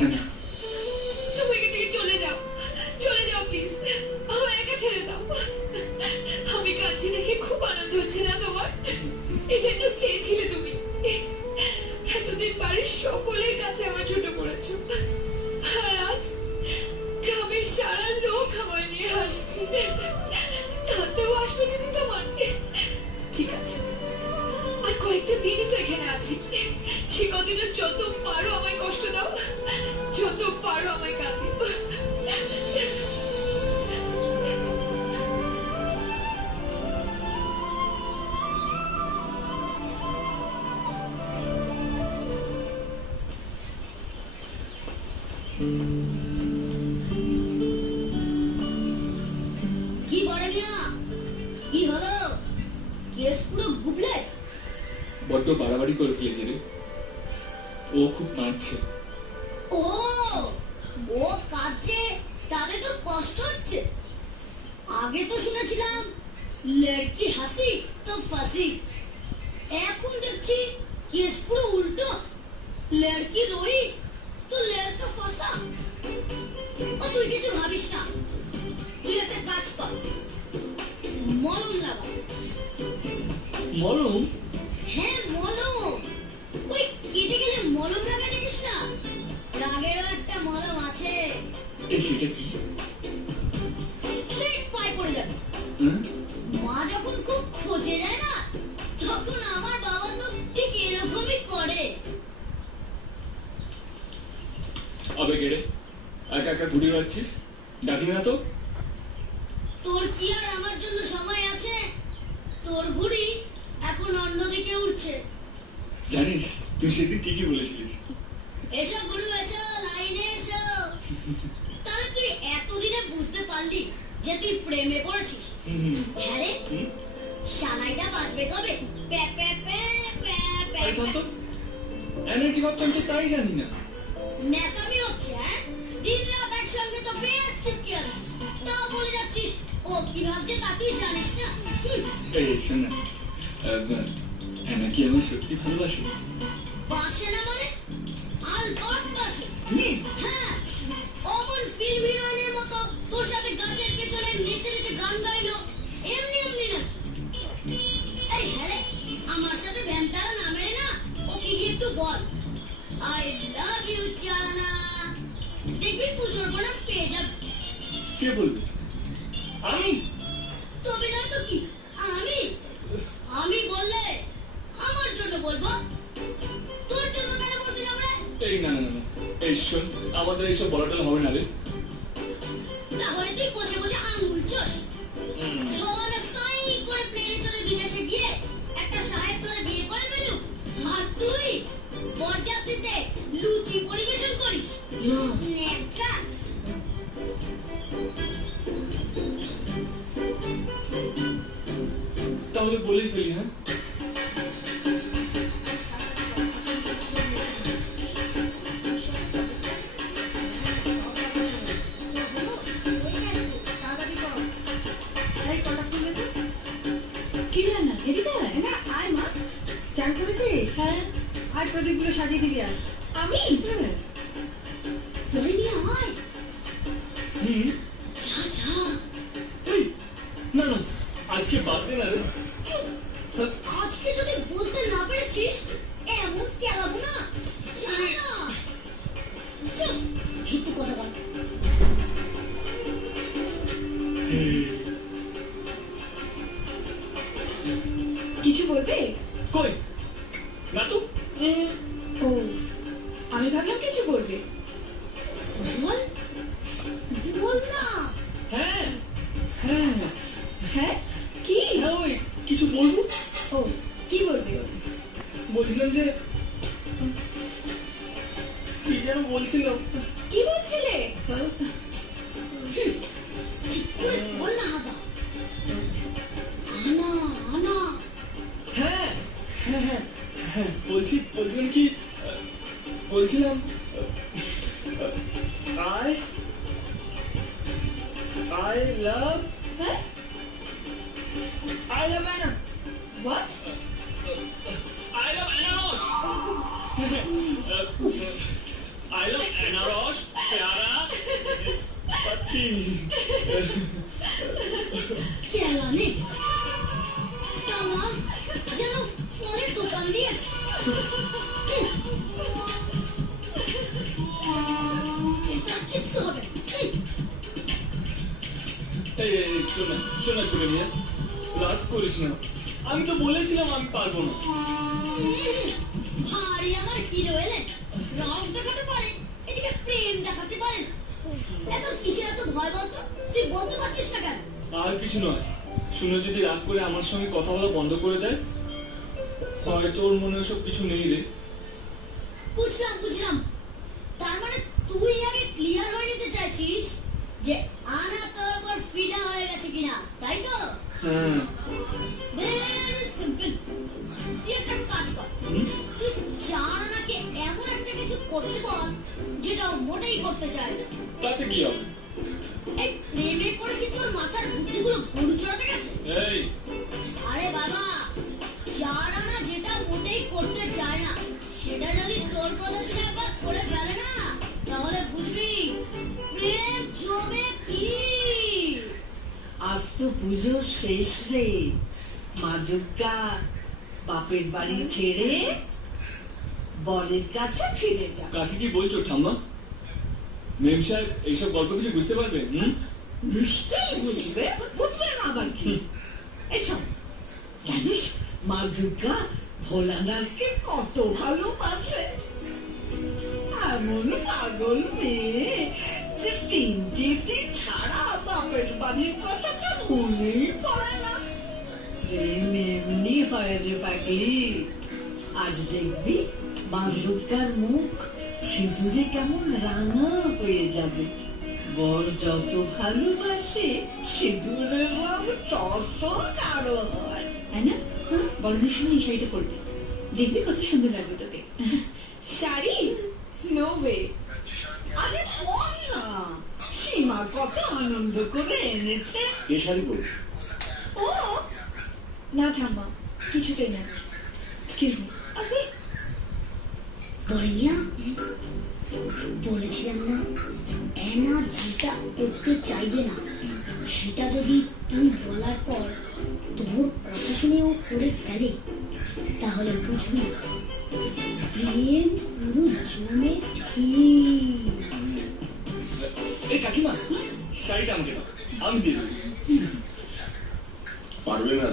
তুমি এখান থেকে চলে যাও, চলে যাও প্লিজ, আমায় একা ছেড়ে দাও। আমি কাঁদছি দেখে খুব আনন্দ হচ্ছে না তোমার? এটাই তো চেয়েছিলে তুমি, এতদিন বাড়ির সকলের কাছে আমার ছোট করেছো, আর আজ গ্রামের সারা লোক আমায় নিয়ে হাসছে, তাতেও আসবে যদি তোমার। ঠিক আছে, আর কয়েকটা দিনই তো এখানে আছি, সে কদিনে যত পারো আমায় কষ্ট দাও, যত পারো আমায় কাঁদিও। কি বড় মিয়া, কি হলো? কেস পুরো গুবলে। বড্ড বাড়াবাড়ি করে ফেলেছে রে, ও খুব কাঁদছে। ও ও কাঁদছে, তাহলে তো কষ্ট হচ্ছে। আগে তো শুনেছিলাম লড়কি হাসি তো ফাঁসি, এখন দেখছি কেস পুরো উল্টো, লড়কি রোই তো লড়কা ফাঁসা। ও তুই কিছু ভাবিস না, তুই একটা কাজ কর, মলম লাগা। মলম? হ্যাঁ মলম, ওই কেটে গেলে মলম লাগা, জানিস না? রাগেরও একটা মলম আছে। এই সেটা কি? স্ট্রেট পায়ে পড়ে যাবে। মা যখন খুব খোঁজে যায় না, তখন আমার বাবা তো ঠিক এরকমই করে। আবে কেড়ে একা একা ঘুরে বেড়াচ্ছিস, ডাকি না তো? তোর কি আর আমার জন্য সময় আছে? তোর ঘুড়ি এখন অন্যদিকে উঠছে। জানিস তুই সেদিন ঠিকই বলেছিলিস। এসো গুরু এসো, লাইনে এসো। তাহলে তুই এতদিনে বুঝতে পারলি যে তুই প্রেমে পড়েছিস? হ্যাঁ রে, সানাইটা বাজবে কবে? প্যা প্যা প্যা প্যা প্যা। আরে থাম তো, এনার কি ভাবতাম তো তাই জানি না। ন্যাকামি হচ্ছে, হ্যাঁ? দিন রাত একসঙ্গে তো বেশ চিপকে আছিস, তাও বলে যাচ্ছিস ও কি ভাবছে তা তুই জানিস না। এই শোন না, এনা কি আমার সত্যি ভালোবাসে? বাসে না মানে আলবাত বাসে। হ্যাঁ, অমন ফিল্ম হিরোইনের মতো তোর সাথে গাছের পেছনে নেচে নেচে গান গাইলো, এমনি এমনি না। এই হ্যাঁ, আমার সাথে ভ্যানতারা না মেরে না ওকে গিয়ে একটু বল আই লাভ ইউ চানা, দেখবি পুজোর বোনাস পেয়ে যাবে। কে বলবে? আমি? তবে না তো কি, আমি বললে আমার জন্য বলবো, তোর জন্য কেন বলতে যাবো রে? এই না না না, এই শোন, আমাদের এইসব বলাটাল হবে না রে। তাহলে তুই বসে বসে আঙ্গুল চোষ, সমানে সাই করে প্লেনে চলে বিদেশে গিয়ে একটা সাহেব ধরে বিয়ে করে ফেলু, আর তুই বরযাত্রীতে লুচি পরিবেশন করিস। নেকা তাহলে বলেই ফেলি। হ্যাঁ, কি রান্না? এদিকে আয়। না আয় মা, চান করেছিস? হ্যাঁ। আয় প্রদীপগুলো সাজিয়ে দিবি। আর আমি? বলে নিয়ে আয়। যা যা। এই না না, আজকে বাদ দে না রে। চুপ, আজকে যদি বলতে না পেরেছিস এমন কেলাবো না। যা না, চল ভিতু কথা বল। কিছু বলবে? কই না তো। ও, আমি ভাবলাম কিছু বলবে। বল বল না। হ্যাঁ হ্যাঁ হ্যাঁ, কি? হ্যাঁ, ওই কিছু বলবো। ও, কি বলবে? বলছিলাম যে, কি যেন বলছিলাম। কি বলছিলে? হ্যাঁ? ঠিক করে বল না হাদা। আনা আনা। হ্যাঁ হ্যাঁ হ্যাঁ হ্যাঁ, বলছিলাম কি, বলছিলাম I love হ্যাঁ? Anna. What? I love ananas. I love Anarosh, Pyara, Patti. খেলা নেই সালা যেন ফলের দোকান দিয়েছে এটা কিচ্ছু হবে না। এই শোনা চলে নিয়ে রাগ করিস না, আমি তো বলেছিলাম আমি পারবো না। ভারী আমার হিরো এলেন, রং দেখাতে পারে, এদিকে প্রেম দেখাতে পারে না। এত কিসের এত ভয় বলতো, তুই বলতে পারছিস না কেন? আর কিছু নয়, শুনে যদি রাগ করে আমার সঙ্গে কথা বলা বন্ধ করে দেয়, হয়তো ওর মনে সব কিছু নেই রে। বুঝলাম, তার মানে তুই আগে ক্লিয়ার হয়ে নিতে চাইছিস যে আনা তোর উপর ফিদা হয়ে গেছে কিনা, তাই তো? হ্যাঁ। ভেরি সিম্পল, তুই একটা কাজ কর, তুই চারানাকে এমন একটা কিছু করতে বল যেটা ও মোটেই করতে চায় না। তাতে কি হবে? এই প্রেমে পড়ে কি তোর মাথার বুদ্ধিগুলো গরু চড়াতে গেছে? এই আরে বাবা, চারানা যেটা মোটেই করতে চায় না সেটা যদি তোর কথা শুনে একবার করে ফেলে না, তাহলে বুঝবি প্রেম জমে কি। আজ তো পুজোর শেষ রে, মা দুর্গা বাপের বাড়ি ছেড়ে বরের কাছে ফিরে যা। কাকে কি বলছো ঠাম্মা? মেম সাহেব এইসব গল্প কিছু বুঝতে পারবে? নিশ্চয়ই বুঝবে না আবার কি। এসব জানিস মা দুর্গা ভোলানাথকে কত ভালোবাসে। এমন পাগল মেয়ে যে তিনটে দিন ছাড়া বাপের বাড়ির কথা তো মনেই পড়ে না। এমনি হয় রে পাগলি। আজ দেখবি মা দুর্গার মুখ সিঁদুরে কেমন রাঙা হয়ে যাবে। বর যত ভালোবাসে সিঁদুরের রং তত গাঢ় হয়। না বরণের সময় এই শাড়িটা পরবি, দেখবি কত সুন্দর লাগবে তোকে। Sari no way. আরে বল না, সীমা কত আনন্দ করে এনেছে। এ শাড়ি পরে ও না ঠাম্মা, কিছুতেই না। Excuse me. আরে গয়নিয়া, বলেছিলাম না এনা যেটা করতে চাইবে না সেটা যদি তুই বলার পর তোর কথা শুনে ও করে ফেলে, তাহলে বুঝবি প্রেম পুরো জমে কি। এই কাকিমা, শাড়িটা আমাকে দাও, আমি দিয়ে দেবো। পারবে না